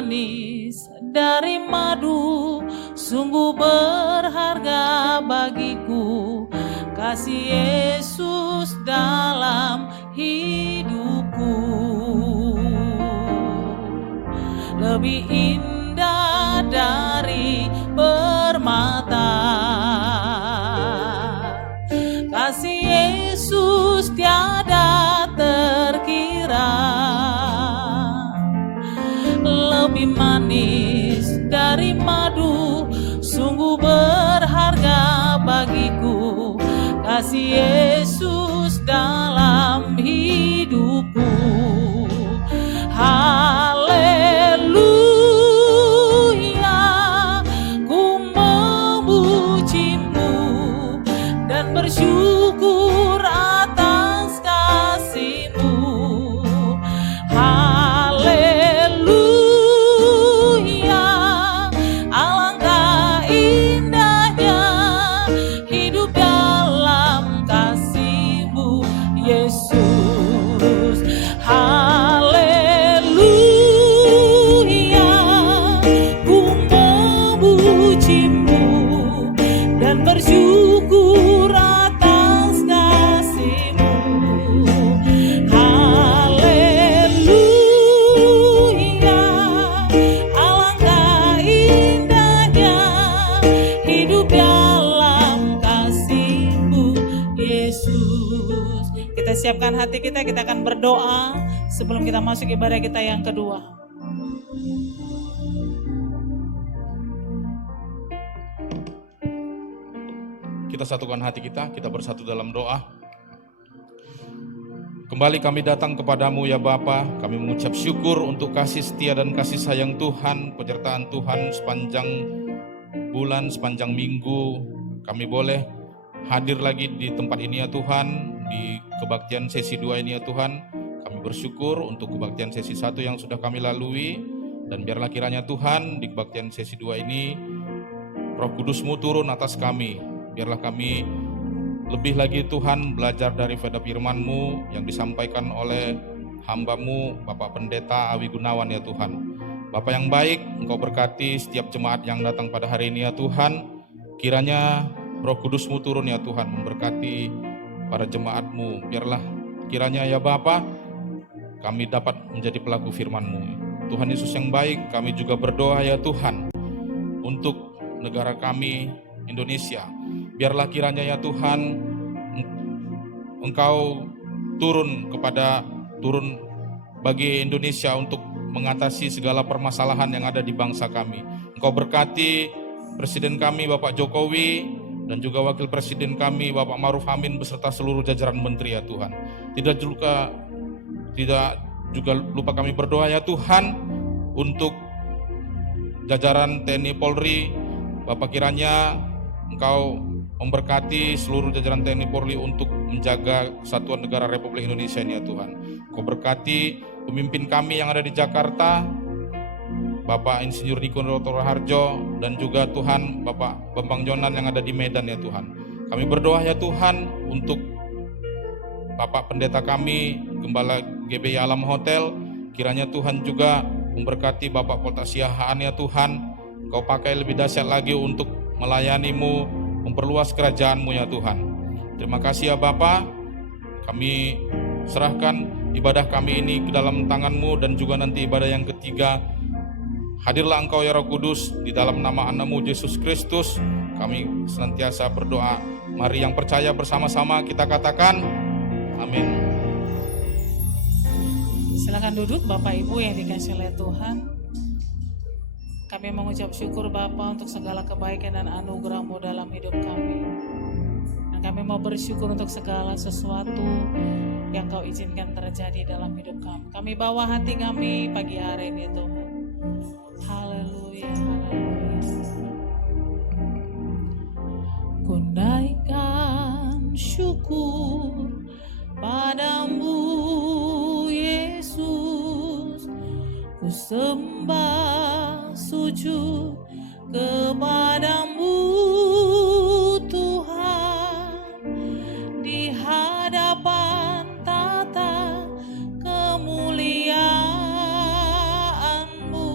manis dari madu, sungguh berharga bagiku kasih Yesus dalam hidupku. Lebih indah dari permata, kasih Yesus tiada terkira. Lebih manis dari madu, sungguh berharga bagiku kasih Yesus dalam hidupku. Haleluya, ku memujimu dan bersyukur atas kasih-Mu. Haleluya, alangkah indahnya hidup dalam kasih-Mu, Yesus. Haleluya, ku memujimu dan bersyukur atas kasih-Mu. Haleluya, alangkah indahnya hidup dalam kasih-Mu, Yesus. Kita siapkan hati kita akan berdoa sebelum kita masuk ibadah kita yang kedua. Kita satukan hati kita bersatu dalam doa. Kembali kami datang kepadamu ya Bapa, kami mengucap syukur untuk kasih setia dan kasih sayang Tuhan, penyertaan Tuhan sepanjang bulan, sepanjang minggu. Kami boleh hadir lagi di tempat ini ya Tuhan, di kebaktian sesi 2 ini ya Tuhan. Kami bersyukur untuk kebaktian sesi 1 yang sudah kami lalui, dan biarlah kiranya Tuhan di kebaktian sesi 2 ini Roh Kudus-Mu turun atas kami. Biarlah kami lebih lagi Tuhan belajar dari firman-Mu yang disampaikan oleh hamba-Mu Bapak Pendeta Awi Gunawan ya Tuhan. Bapak yang baik, Engkau berkati setiap jemaat yang datang pada hari ini ya Tuhan. Kiranya Roh Kudus-Mu turun ya Tuhan, memberkati para jemaat-Mu. Biarlah kiranya ya Bapa, kami dapat menjadi pelaku firman-Mu. Tuhan Yesus yang baik, kami juga berdoa ya Tuhan untuk negara kami Indonesia. Biarlah kiranya ya Tuhan Engkau turun bagi Indonesia untuk mengatasi segala permasalahan yang ada di bangsa kami. Engkau berkati Presiden kami Bapak Jokowi dan juga Wakil Presiden kami Bapak Ma'ruf Amin beserta seluruh jajaran menteri ya Tuhan. Tidak juga lupa kami berdoa ya Tuhan untuk jajaran TNI Polri. Bapak kiranya Engkau memberkati seluruh jajaran TNI Polri untuk menjaga kesatuan negara Republik Indonesia ini ya Tuhan. Engkau berkati pemimpin kami yang ada di Jakarta, Bapak Insinyur Niko Harjo, dan juga Tuhan Bapak Bambang Jonan yang ada di Medan ya Tuhan. Kami berdoa ya Tuhan untuk Bapak Pendeta kami, Gembala GBI Alam Hotel, kiranya Tuhan juga memberkati Bapak Poltasiahaan ya Tuhan. Engkau pakai lebih dahsyat lagi untuk melayani-Mu, memperluas kerajaan-Mu ya Tuhan. Terima kasih ya Bapa. Kami serahkan ibadah kami ini ke dalam tangan-Mu, dan juga nanti ibadah yang ketiga. Hadirlah Engkau ya Roh Kudus, di dalam nama Anak-Mu Yesus Kristus kami senantiasa berdoa. Mari yang percaya bersama-sama kita katakan amin. Silakan duduk Bapak Ibu yang dikasihi oleh Tuhan. Kami mengucap syukur Bapa untuk segala kebaikan dan anugerah-Mu dalam hidup kami. Dan kami mau bersyukur untuk segala sesuatu yang Kau izinkan terjadi dalam hidup kami. Kami bawa hati kami pagi hari ini Tuhan. Haleluya, haleluya. Ku naikkan syukur padamu Yesus, ku sembah sujud kepadamu Tuhan, di hadapan tata kemuliaan-Mu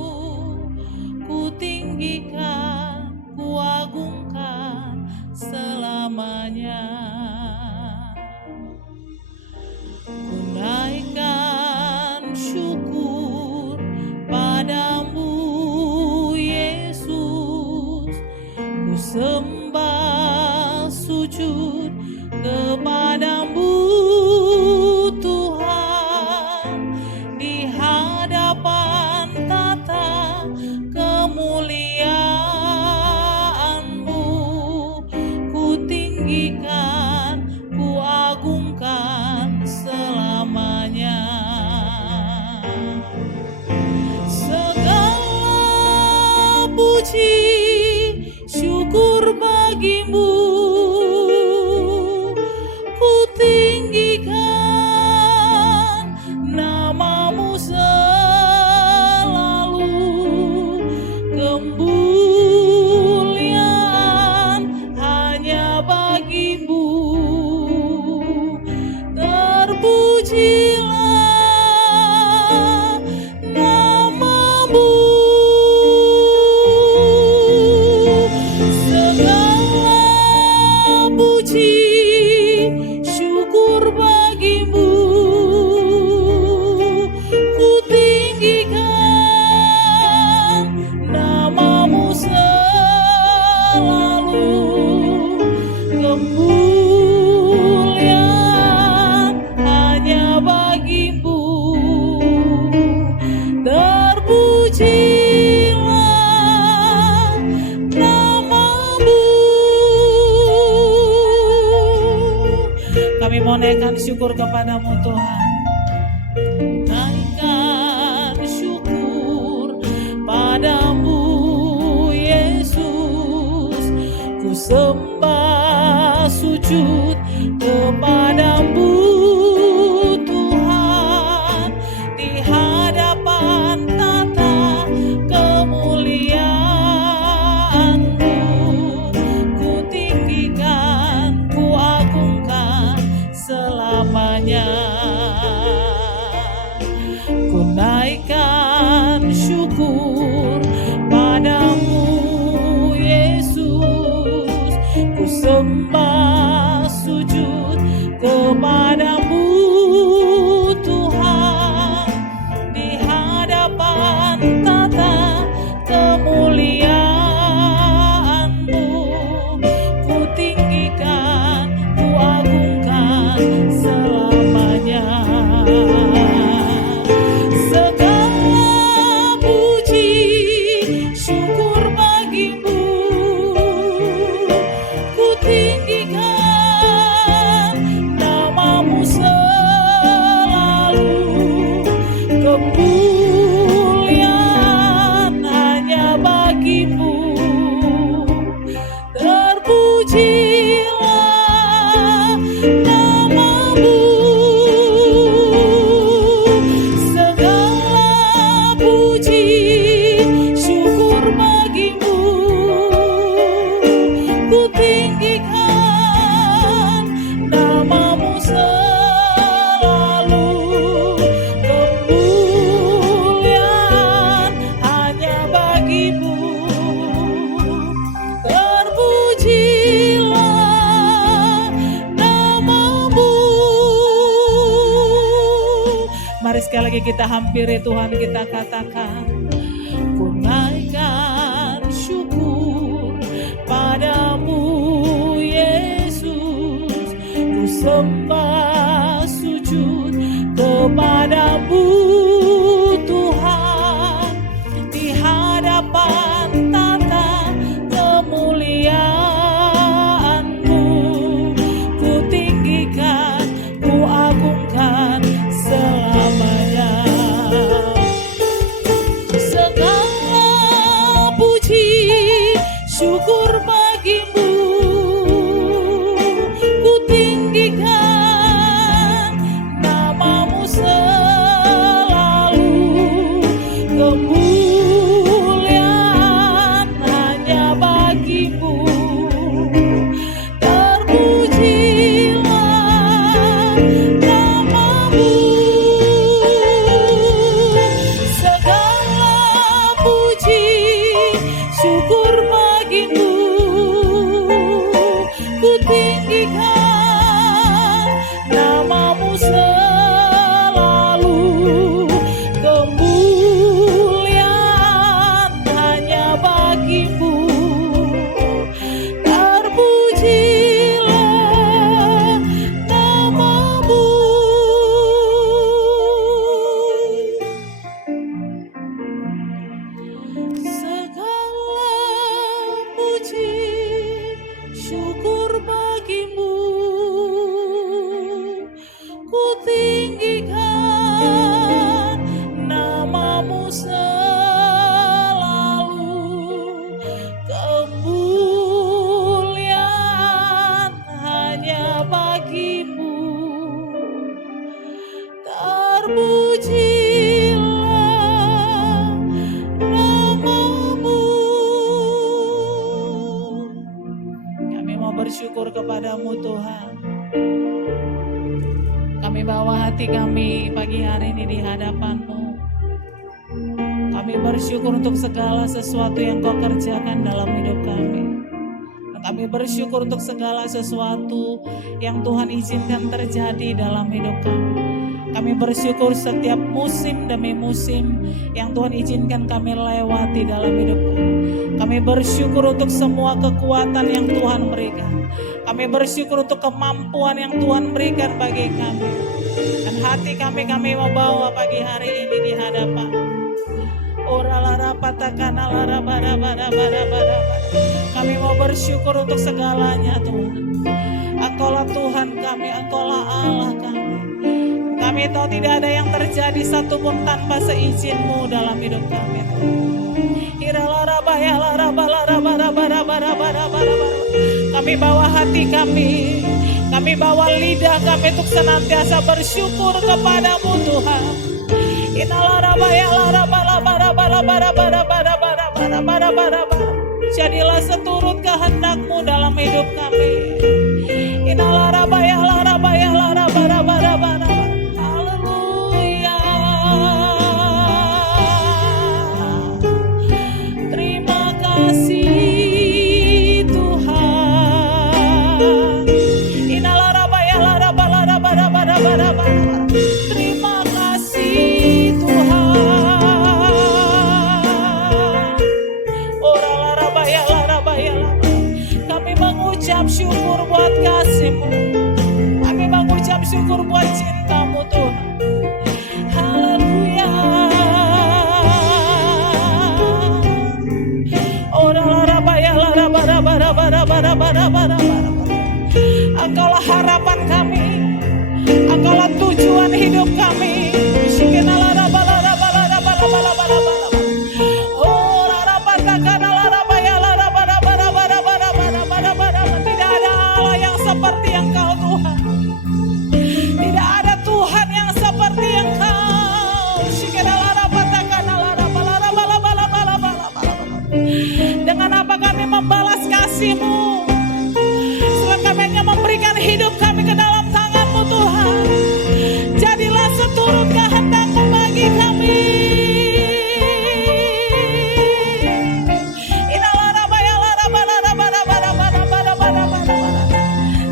bersyukur kepadamu Tuhan. Naikkan syukur padamu Yesus, ku sembah sujud kepadamu Tuhan, di hadapan tata kemuliaan-Mu, ku tinggikan, ku agungkan selamanya. Ku naikkan syukur padamu Yesus, ku sembah sujud kepadamu Tuhan, di hadapan tata kemuliaan-Mu, ku tinggikan, ku agungkan selamanya. Segala puji syukur bagimu, ku tinggikan namamu selalu. Kemuliaan hanya bagimu, terpujilah namamu. Segala puji syukur bagimu, ku tinggikan namamu selalu. Kemuliaan hanya bagimu, terpujilah namamu. Mari sekali lagi kita hampiri Tuhan, kita katakan, ku naikkan syukur padamu Yesus, ku sembah sujud kepadamu Tuhan, di hadapan tata kemuliaan-Mu, ku tinggikan, ku agungkan selamanya. Segala puji syukur bagimu, ku tinggikan namamu selalu. Kemuliaan hanya bagimu, terpujilah namamu. Segala puji syukur bagimu, ku tinggikan namamu selalu. Kemuliaan hanya bagimu, terpujilah namamu. Segala puji syukur bagimu, ku tinggikan namamu selalu. Kemuliaan hanya bagimu, terpujilah namamu. Kami mau bersyukur kepadamu Tuhan. Kami bawa hati kami pagi hari ini di hadapan-Mu. Kami bersyukur untuk segala sesuatu yang Kau kerjakan dalam hidup kami. Dan kami bersyukur untuk segala sesuatu yang Tuhan izinkan terjadi dalam hidup kami. Kami bersyukur setiap musim demi musim yang Tuhan izinkan kami lewati dalam hidup kami. Kami bersyukur untuk semua kekuatan yang Tuhan berikan. Kami bersyukur untuk kemampuan yang Tuhan berikan bagi kami. Dan hati kami mau bawa pagi hari ini di hadapan. Kami mau bersyukur untuk segalanya Tuhan. Engkaulah Tuhan kami, Engkaulah Allah kami. Kami tahu tidak ada yang terjadi satupun tanpa seizin-Mu dalam hidup kami. Kami bawa hati kami bawa lidah kami untuk senantiasa bersyukur kepadamu Tuhan. Jadilah seturut kehendak-Mu dalam hidup kami. Haleluya. Terima kasih Tuhan. Terima kasih Tuhan. Kami mengucap syukur buat kasih-Mu. Kami mengucap syukur buat cinta-Mu Tuhan. Haleluya. Engkaulah harapan kami, Engkaulah tujuan hidup kami. Tidak ada Allah yang seperti Engkau Tuhan. Tidak ada Tuhan yang seperti Engkau. Dengan apa kami membalas kasih-Mu? Sebab kami hanya memberikan hidup kami ke dalam tangan-Mu Tuhan. Jadilah seturut kehendak-Mu bagi kami.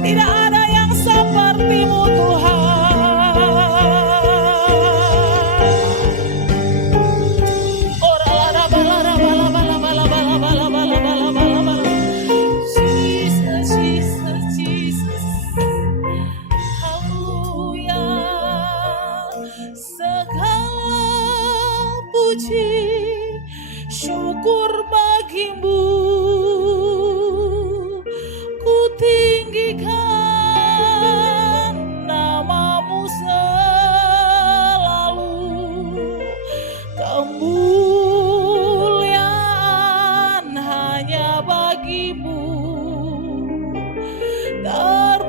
Tidak ada yang seperti-Mu Tuhan. Syukur bagi-Mu, ku tinggikan nama-Mu selalu. Kemuliaan hanya bagi-Mu, terpujilah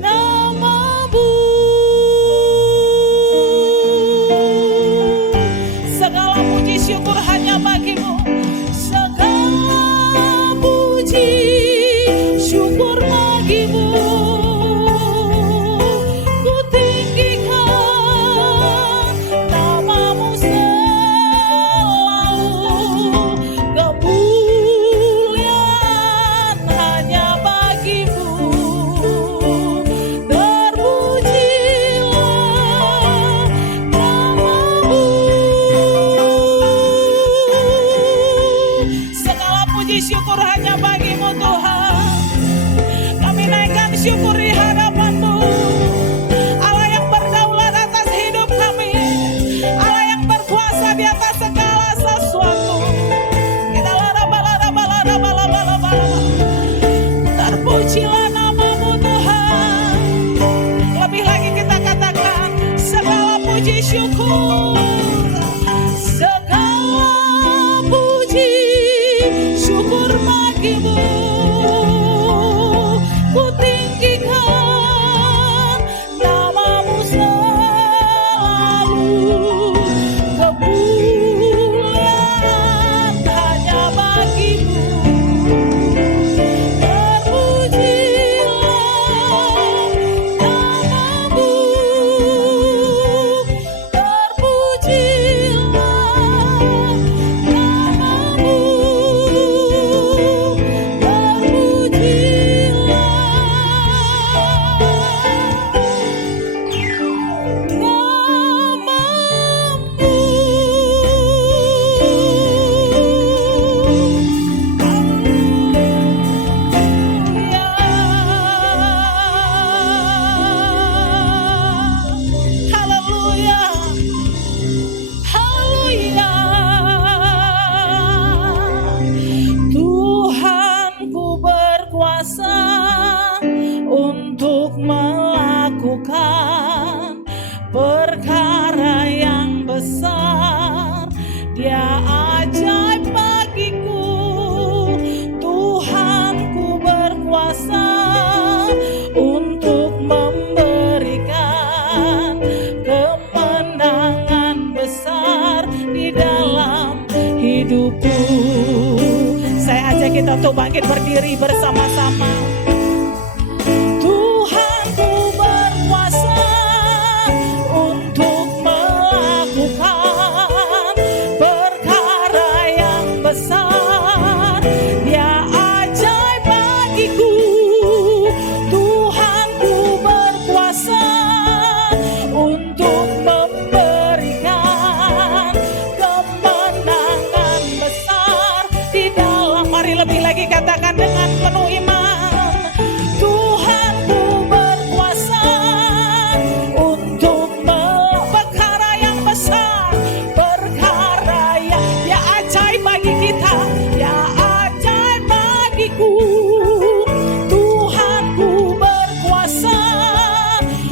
nama-Mu. Segala puji syukur hanya bagi-Mu. Segala puji syukur bagi-Mu. Ku tinggikan nama-Mu selalu. Kemuliaan hanya bagi-Mu. Terpujilah nama-Mu. Segala puji syukur hanya bagi-Mu Tuhan. Kami naikkan syukur di hadapan-Mu, Allah yang berdaulat atas hidup kami, Allah yang berkuasa di atas segala sesuatu. Terpujilah nama-Mu Tuhan. Lebih lagi kita katakan segala puji syukur. Segala puji syukur bagi-Mu. Ku tinggikan nama-Mu selalu. Kemuliaan hanya bagi-Mu. Terpujilah nama-Mu. Terpujilah melakukan perkara yang besar. Dia ajaib bagiku, Tuhanku berkuasa untuk memberikan kemenangan besar di dalam hidupku. Saya ajak kita untuk bangkit berdiri bersama-sama. Tuhanku berkuasa untuk melakukan perkara yang besar. Dia ajaib bagiku, Tuhanku berkuasa untuk memberikan kemenangan besar di dalam. Mari lebih lagi katakan dengan penuh iman. Tuhanku berkuasa untuk perkara yang besar, perkara yang ya ajaib bagi kita, ya ajaib bagiku. Tuhanku berkuasa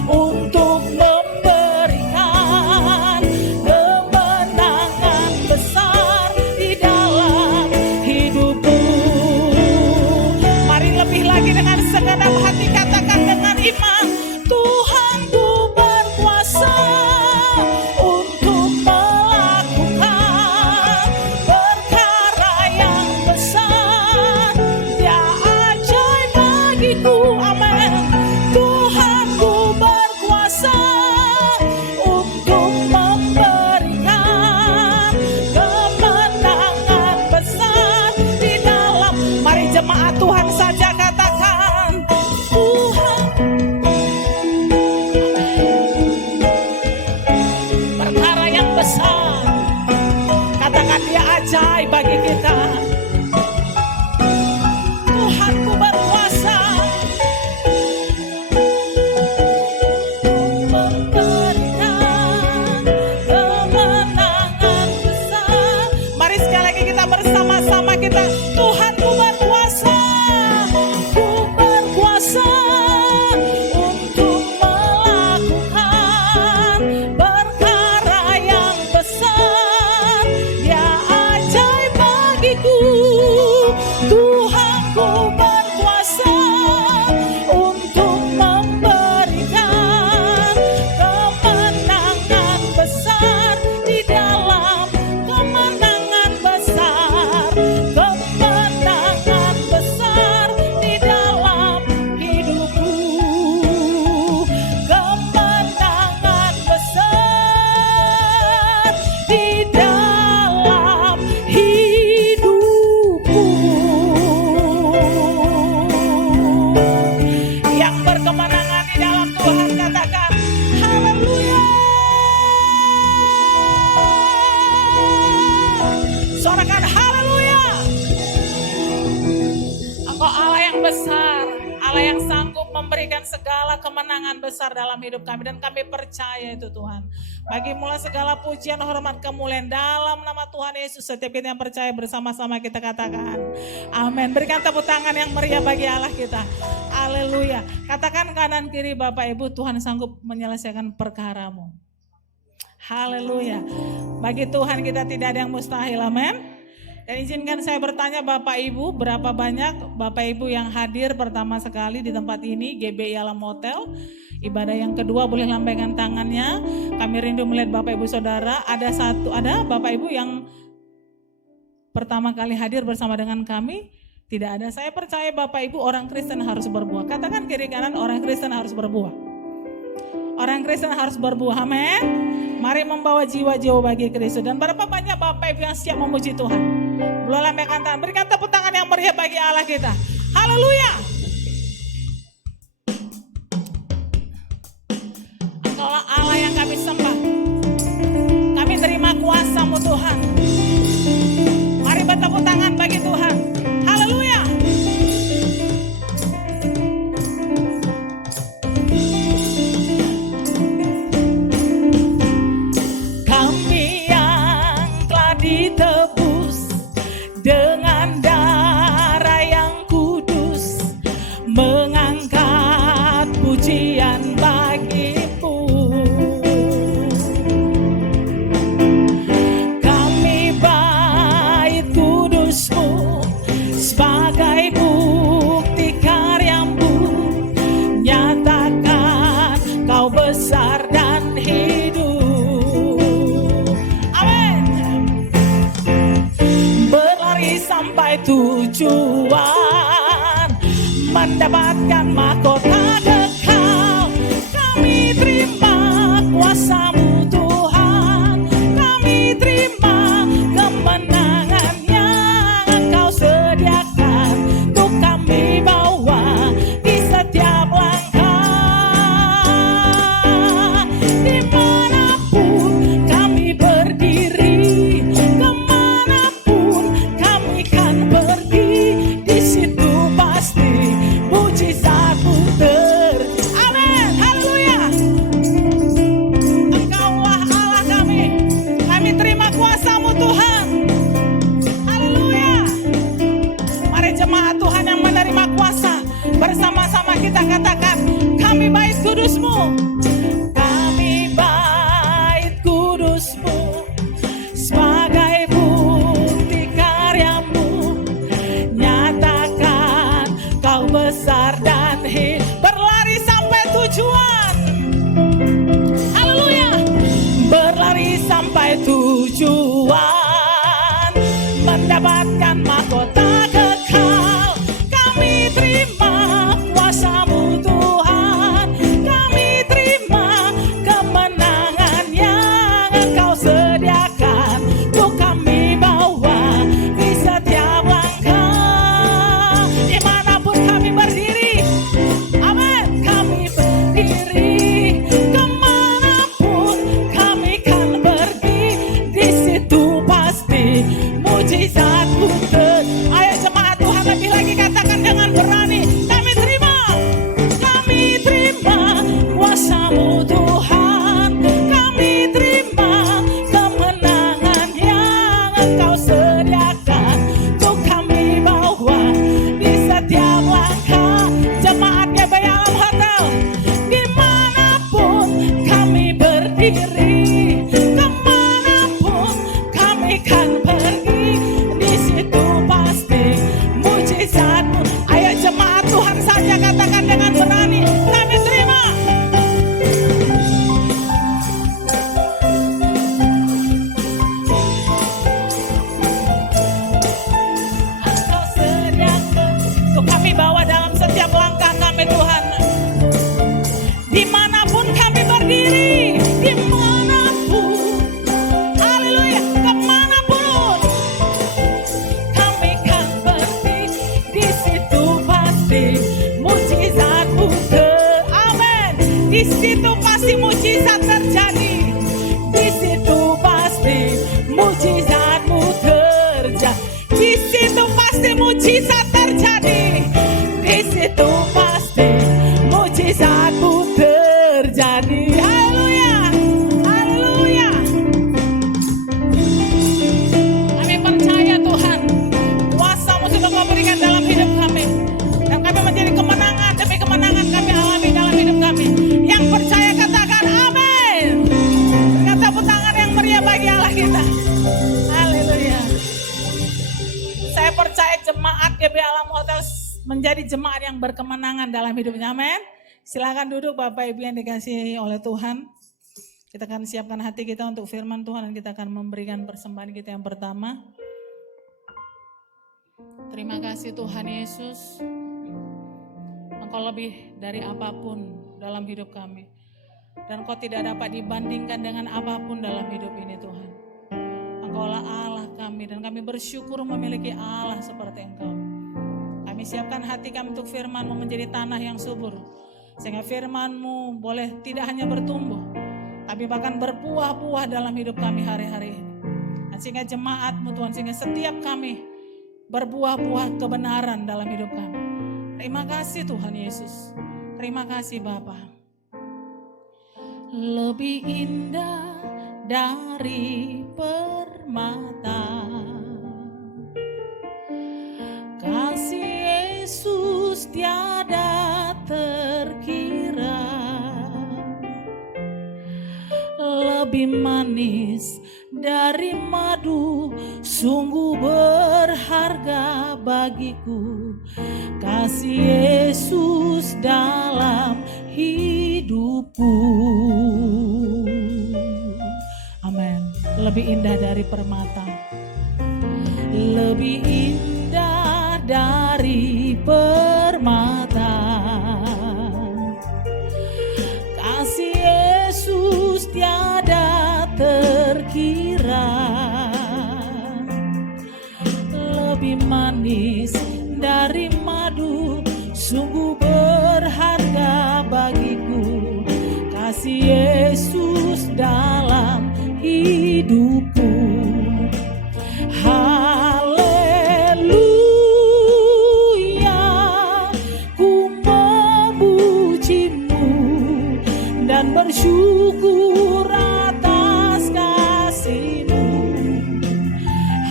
untuk memberikan kemenangan besar di dalam hidupku. Mari lebih lagi dengan segenap hati katakan dengan iman. Tuhanku berkuasa untuk melakukan perkara yang besar. Dia ajaib bagiku, amin. Tuhanku berkuasa untuk memberikan kemenangan besar di dalam. Mari jemaat Tuhan saja katakan Tuhan. Perkara yang besar, katakan dia ajaib bagi kita. Tuhanku berkuasa memberikan kemenangan besar. Mari sekali lagi kita bersama-sama kita. Tuhanku berkuasa, ku berkuasa untuk melakukan perkara yang besar. Dia ajaib bagiku, Tuhanku berkuasa untuk memberikan kemenangan besar di dalam kemenangan besar, kemenangan besar di dalam hidupku, kemenangan besar di dalam hidupku. Yang berkemenangan di dalam Tuhan katakan haleluya. Sorakan haleluya. Engkau Allah yang besar, Allah yang sanggup memberikan segala kemenangan besar dalam hidup kami, dan kami percaya itu Tuhan. Bagi mula segala pujian, hormat, kemuliaan dalam nama Tuhan Yesus. Setiap kita yang percaya bersama-sama kita katakan amin. Berikan tepuk tangan yang meriah bagi Allah kita. Haleluya. Katakan kanan kiri Bapak Ibu, Tuhan sanggup menyelesaikan perkaramu. Haleluya. Bagi Tuhan kita tidak ada yang mustahil, amin. Dan izinkan saya bertanya Bapak Ibu, berapa banyak Bapak Ibu yang hadir pertama sekali di tempat ini, GBI Alam Hotel. Ibadah yang kedua boleh lambaikan tangannya. Kami rindu melihat Bapak Ibu Saudara. Ada Bapak Ibu yang pertama kali hadir bersama dengan kami. Tidak ada. Saya percaya Bapak Ibu orang Kristen harus berbuah. Katakan kiri kanan, orang Kristen harus berbuah. Orang Kristen harus berbuah, amin. Mari membawa jiwa-jiwa bagi Kristus. Dan berapa banyak Bapak Ibu yang siap memuji Tuhan? Boleh lambaikan tangan, berikan tepuk tangan yang meriah bagi Allah kita. Haleluya. Engkaulah Allah yang kami sembah. Kami terima kuasa-Mu Tuhan. Mari bertepuk tangan bagi Tuhan. Haleluya. Kami yang telah ditebus dengan darah yang kudus, mengangkat pujian bagi besar dan hidup. Amin. Berlari sampai tujuan, mendapatkan mahkota kekal. Kami terima kuasa-Mu Tuhan, kami terima kemenangan yang Engkau sediakan untuk kami bawa di setiap langkah. Dimanapun kami berdiri, kemanapun kami kan pergi, di situ pasti mujizat-Mu Amin, haleluya. Engkaulah Allah kami terima kuasa-Mu Tuhan. Haleluya. Mari jemaat Tuhan yang menerima kuasa, bersama-sama kita katakan, kami bait kudus-Mu. Kami bait kudus-Mu sebagai bukti karya-Mu. Nyatakan Kau besar dan hidup. Berlari sampai tujuan. Haleluya. Berlari sampai tujuan, mendapatkan mahkota kekal. Kami terima kuasa-Mu Tuhan, kami terima kemenangan yang Engkau sediakan untuk kami bawa di setiap langkah. Dimanapun kami berdiri, amin, kami berdiri, kemanapun kami kan pergi, di situ pasti mujizat-Mu Ayo jemaat Tuhan lebih lagi katakan dengan berani, kami terima kuasa-Mu Tuhan, kami terima kemenangan yang Engkau sediakan untuk kami bawa di setiap langkah. Jemaat GBI Alam Hotel, dimanapun kami berdiri, kemanapun kami kan pergi, di situ pasti mujizat-Mu. Ayo jemaat Tuhan saja katakan dengan berani, kami terima. Engkau sediakan untuk kami bawa dalam setiap langkah kami Tuhan. Dimanapun kami berdiri, dimanapun, haleluya, kemanapun kami kan pergi, di situ pasti mujizat-Mu amin. Di situ pasti mujizat terjadi, di situ pasti mujizat-Mu terjadi, di situ pasti mujizat terjadi, di situ pasti mujizat-Mu terjadi. Haleluya, haleluya. Kami percaya Tuhan, kuasa-Mu sudah Kau berikan dalam hidup kami, dan kami menjadi kemenangan demi kemenangan kami alami dalam hidup kami. Yang percaya katakan amin. Berikan tepuk tangan yang meriah bagi Allah kita. Haleluya. Saya percaya jemaat GBI Alam Hotel menjadi jemaat yang berkemenangan dalam hidupnya. Amin. Silakan duduk Bapak Ibu yang dikasihi oleh Tuhan. Kita akan siapkan hati kita untuk firman Tuhan dan kita akan memberikan persembahan kita yang pertama. Terima kasih Tuhan Yesus. Engkau lebih dari apapun dalam hidup kami. Dan Engkau tidak dapat dibandingkan dengan apapun dalam hidup ini Tuhan. Engkaulah Allah kami dan kami bersyukur memiliki Allah seperti Engkau. Kami siapkan hati kami untuk firman-Mu menjadi tanah yang subur. Sehingga firman-Mu boleh tidak hanya bertumbuh, tapi bahkan berbuah-buah dalam hidup kami hari-hari ini. Dan sehingga jemaat-Mu Tuhan, sehingga setiap kami berbuah-buah kebenaran dalam hidup kami. Terima kasih Tuhan Yesus. Terima kasih Bapa. Lebih indah dari permata, kasih Yesus tiada terkira. Lebih manis dari madu, sungguh berharga bagiku. Kasih Yesus dalam hidupku. lebih indah dari permata, lebih indah dari permata. Kasih Yesus tiada terkira, lebih manis dari madu, sungguh berharga bagiku. Kasih Yesus dalam hidupku. Haleluya, ku memujimu dan bersyukur atas kasih-Mu.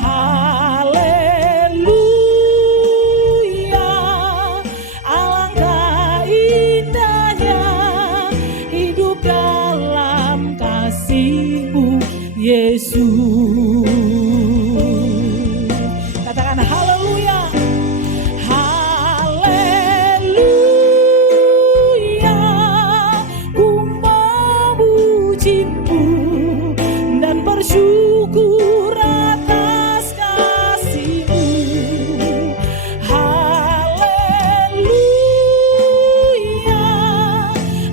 Haleluya, alangkah indahnya hidup dalam kasih-Mu, Yesus. Katakan haleluya. Haleluya, ku memujimu dan bersyukur atas kasih-Mu. Haleluya,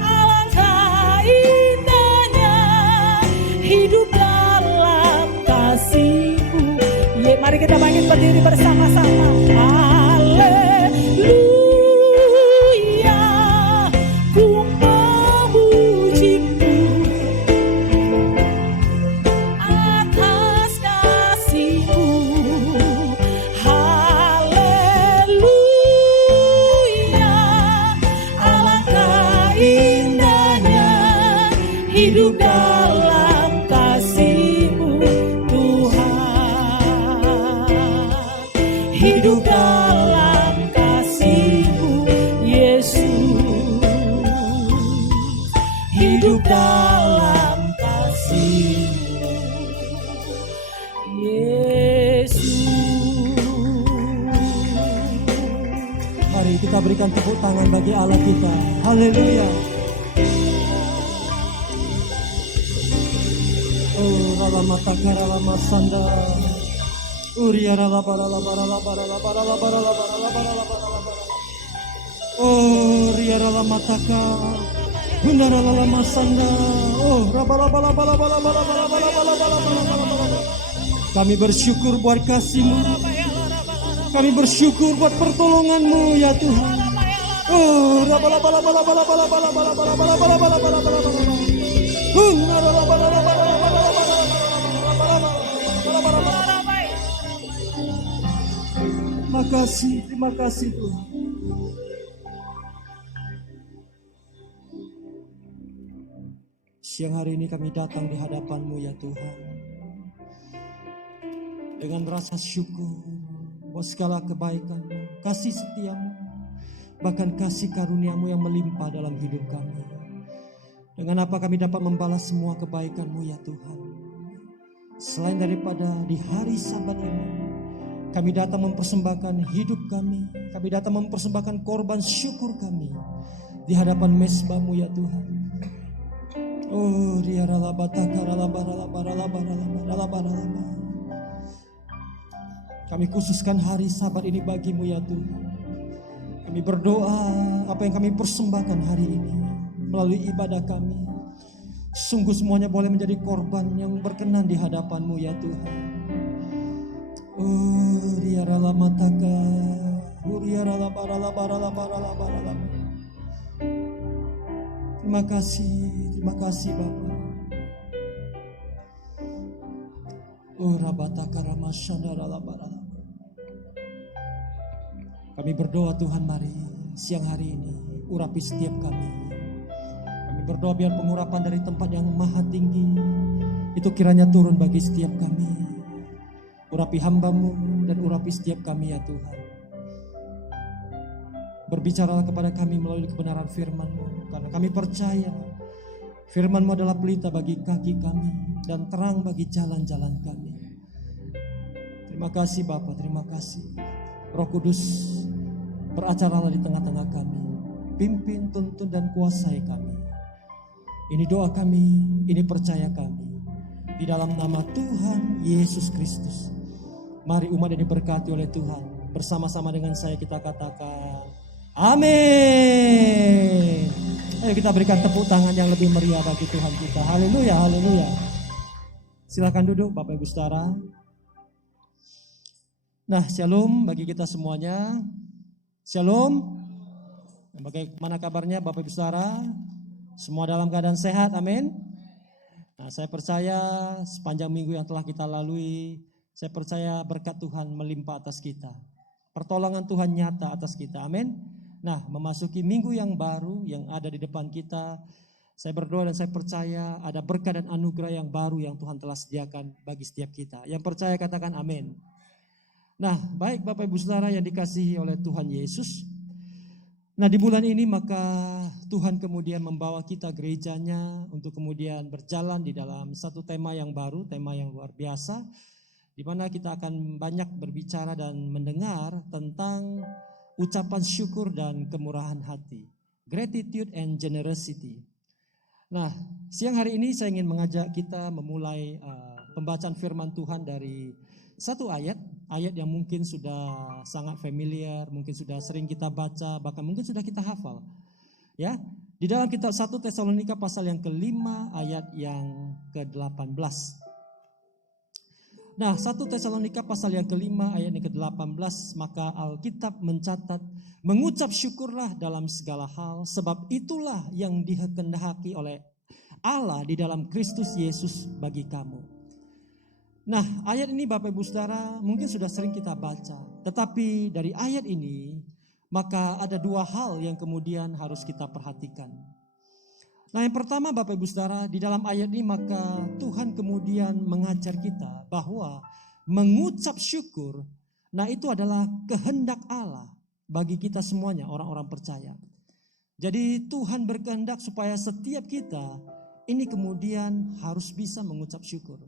alangkah indahnya hidup dalam kasih-Mu. Mari kita bangkit berdiri bersama-sama. Haleluya, ku memujimu atas kasih-Mu. Haleluya, alangkah indahnya hidup dalam kasih-Mu, Tuhan. Hidup dalam kasih-Mu, Yesus. Hidup dalam kasih-Mu, Yesus. Mari kita berikan tepuk tangan bagi Allah kita. Haleluya. Oh, rala mataka rala masanda. Uria rala barala barala barala barala barala barala barala barala. Oh, ria rala mataka. Bunda rala masanda. Oh, rabala bala bala bala bala bala bala bala bala bala. Kami bersyukur buat kasih-Mu. Kami bersyukur buat pertolongan-Mu ya Tuhan. Oh, rabala bala bala bala bala bala bala bala bala bala bala bala bala bala. Rabala bala bala bala bala bala bala bala bala. Terima kasih Tuhan. Siang hari ini kami datang di hadapan-Mu ya Tuhan, dengan rasa syukur buat segala kebaikan-Mu, kasih setia-Mu, bahkan kasih karunia-Mu yang melimpah dalam hidup kami. Dengan apa kami dapat membalas semua kebaikan-Mu ya Tuhan. Selain daripada di hari Sabat ini, kami datang mempersembahkan hidup kami datang mempersembahkan korban syukur kami di hadapan mezbah-Mu ya Tuhan. Oh, riarala bataka rala barala barala barala barala barala. Kami khususkan hari Sabat ini bagi-Mu ya Tuhan. Kami berdoa apa yang kami persembahkan hari ini melalui ibadah kami, sungguh semuanya boleh menjadi korban yang berkenan di hadapan-Mu ya Tuhan. Oh, riarala mataka, riarala barala barala barala barala. Terima kasih Bapa. Oh, rabataka ramasyandarala barala. Kami berdoa Tuhan, mari siang hari ini urapi setiap kami. Kami berdoa biar pengurapan dari tempat yang maha tinggi itu kiranya turun bagi setiap kami. Urapi hamba-Mu dan urapi setiap kami ya Tuhan. Berbicaralah kepada kami melalui kebenaran firman-Mu, karena kami percaya firman-Mu adalah pelita bagi kaki kami dan terang bagi jalan-jalan kami. Terima kasih Bapa, terima kasih. Roh Kudus, beracaralah di tengah-tengah kami. Pimpin, tuntun dan kuasai kami. Ini doa kami, ini percaya kami. di dalam nama Tuhan Yesus Kristus. Mari umat yang diberkati oleh Tuhan, bersama-sama dengan saya kita katakan amin. Ayo kita berikan tepuk tangan yang lebih meriah bagi Tuhan kita. Haleluya, haleluya. Silakan duduk Bapak Ibu Saudara. Nah, shalom bagi kita semuanya. Shalom. Bagaimana kabarnya Bapak Ibu Saudara? Semua dalam keadaan sehat, amin. Nah, saya percaya sepanjang minggu yang telah kita lalui, saya percaya berkat Tuhan melimpah atas kita. Pertolongan Tuhan nyata atas kita, amin. Nah, memasuki minggu yang baru yang ada di depan kita, saya berdoa dan saya percaya ada berkat dan anugerah yang baru yang Tuhan telah sediakan bagi setiap kita. Yang percaya katakan amin. Nah, baik Bapak Ibu Saudara yang dikasihi oleh Tuhan Yesus. Nah, di bulan ini maka Tuhan kemudian membawa kita gerejanya untuk kemudian berjalan di dalam satu tema yang baru, tema yang luar biasa, di mana kita akan banyak berbicara dan mendengar tentang ucapan syukur dan kemurahan hati, gratitude and generosity. Nah, siang hari ini saya ingin mengajak kita memulai pembacaan firman Tuhan dari satu ayat yang mungkin sudah sangat familiar, mungkin sudah sering kita baca, bahkan mungkin sudah kita hafal. Ya, di dalam kitab 1 Tesalonika pasal yang ke-5 ayat yang ke-18. Nah, 1 Tesalonika pasal yang ke-5 ayat yang ke-18, maka Alkitab mencatat, mengucap syukurlah dalam segala hal, sebab itulah yang dikehendaki oleh Allah di dalam Kristus Yesus bagi kamu. Nah, ayat ini Bapak Ibu Saudara mungkin sudah sering kita baca. Tetapi dari ayat ini maka ada dua hal yang kemudian harus kita perhatikan. Nah, yang pertama Bapak Ibu Saudara, di dalam ayat ini maka Tuhan kemudian mengajar kita bahwa mengucap syukur, nah itu adalah kehendak Allah bagi kita semuanya orang-orang percaya. Jadi Tuhan berkehendak supaya setiap kita ini kemudian harus bisa mengucap syukur.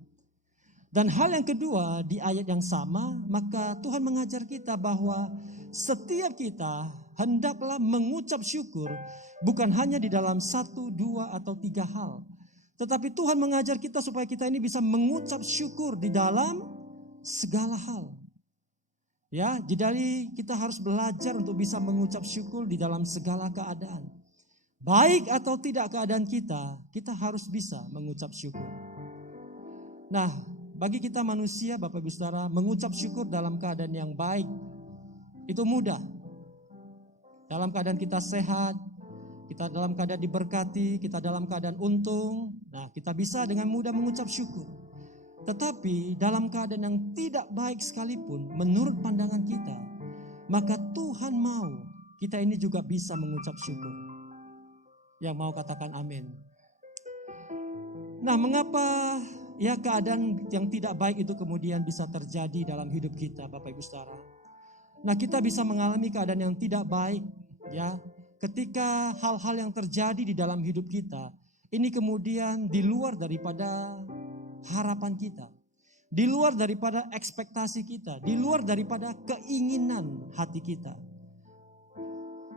Dan hal yang kedua di ayat yang sama, maka Tuhan mengajar kita bahwa setiap kita hendaklah mengucap syukur bukan hanya di dalam 1, 2, atau 3 hal. Tetapi Tuhan mengajar kita supaya kita ini bisa mengucap syukur di dalam segala hal. Ya, jadi kita harus belajar untuk bisa mengucap syukur di dalam segala keadaan. Baik atau tidak keadaan kita harus bisa mengucap syukur. Nah, bagi kita manusia, Bapak Ibu Saudara, mengucap syukur dalam keadaan yang baik itu mudah. Dalam keadaan kita sehat, kita dalam keadaan diberkati, kita dalam keadaan untung, nah kita bisa dengan mudah mengucap syukur. Tetapi dalam keadaan yang tidak baik sekalipun, menurut pandangan kita, maka Tuhan mau kita ini juga bisa mengucap syukur. Yang mau katakan amin. Nah, mengapa ya keadaan yang tidak baik itu kemudian bisa terjadi dalam hidup kita, Bapak Ibu Saudara? Nah, kita bisa mengalami keadaan yang tidak baik ya ketika hal-hal yang terjadi di dalam hidup kita ini kemudian di luar daripada harapan kita, di luar daripada ekspektasi kita, di luar daripada keinginan hati kita.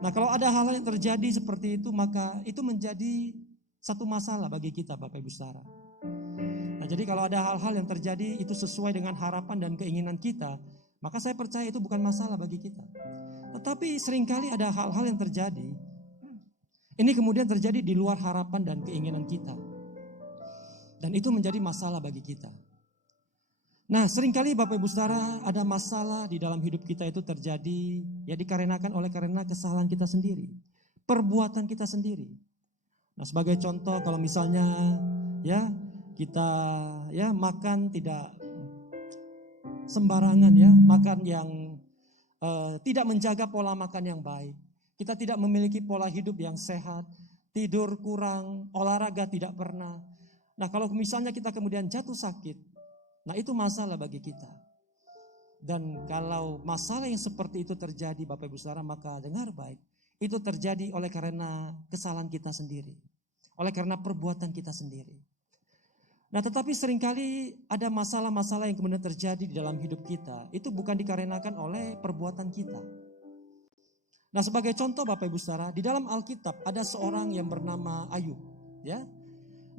Nah, kalau ada hal-hal yang terjadi seperti itu, maka itu menjadi satu masalah bagi kita, Bapak Ibu Saudara. Nah, jadi kalau ada hal-hal yang terjadi itu sesuai dengan harapan dan keinginan kita, maka saya percaya itu bukan masalah bagi kita. Tetapi seringkali ada hal-hal yang terjadi, ini kemudian terjadi di luar harapan dan keinginan kita. Dan itu menjadi masalah bagi kita. Nah, seringkali Bapak Ibu Saudara ada masalah di dalam hidup kita itu terjadi ya dikarenakan karena kesalahan kita sendiri, perbuatan kita sendiri. Nah, sebagai contoh kalau misalnya ya kita ya makan tidak sembarangan ya, makan yang tidak menjaga pola makan yang baik. Kita tidak memiliki pola hidup yang sehat, tidur kurang, olahraga tidak pernah. Nah, kalau misalnya kita kemudian jatuh sakit, nah itu masalah bagi kita. Dan kalau masalah yang seperti itu terjadi Bapak Ibu Saudara, maka dengar baik, itu terjadi oleh karena kesalahan kita sendiri, oleh karena perbuatan kita sendiri. Nah, tetapi seringkali ada masalah-masalah yang kemudian terjadi di dalam hidup kita, itu bukan dikarenakan oleh perbuatan kita. Nah, sebagai contoh Bapak Ibu Saudara, di dalam Alkitab ada seorang yang bernama Ayub, ya.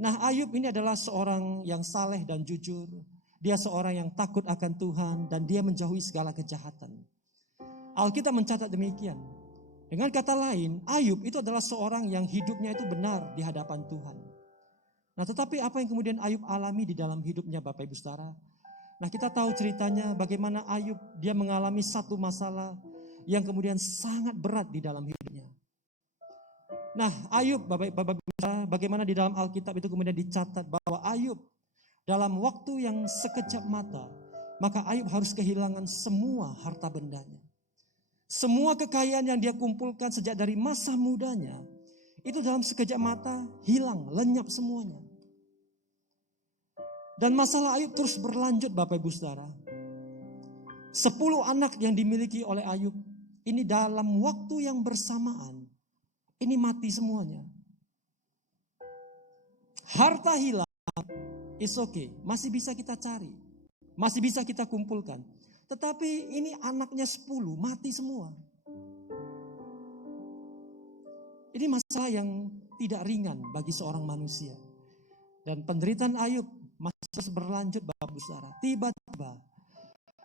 Nah, Ayub ini adalah seorang yang saleh dan jujur. Dia seorang yang takut akan Tuhan dan dia menjauhi segala kejahatan. Alkitab mencatat demikian. Dengan kata lain, Ayub itu adalah seorang yang hidupnya itu benar di hadapan Tuhan. Nah, tetapi apa yang kemudian Ayub alami di dalam hidupnya, Bapak Ibu Saudara? Nah, kita tahu ceritanya bagaimana Ayub dia mengalami satu masalah yang kemudian sangat berat di dalam hidupnya. Nah, Ayub, Bapak Ibu Saudara, bagaimana di dalam Alkitab itu kemudian dicatat bahwa Ayub dalam waktu yang sekejap mata, maka Ayub harus kehilangan semua harta bendanya. Semua kekayaan yang dia kumpulkan sejak dari masa mudanya, itu dalam sekejap mata hilang, lenyap semuanya. Dan masalah Ayub terus berlanjut, Bapak Ibu Saudara. 10 anak yang dimiliki oleh Ayub, ini dalam waktu yang bersamaan, ini mati semuanya. Harta hilang, it's okay, masih bisa kita cari, masih bisa kita kumpulkan. Tetapi ini anaknya 10 mati semua. Ini masalah yang tidak ringan bagi seorang manusia. Dan penderitaan Ayub masih terus berlanjut, Bapak Ibu Saudara. Tiba-tiba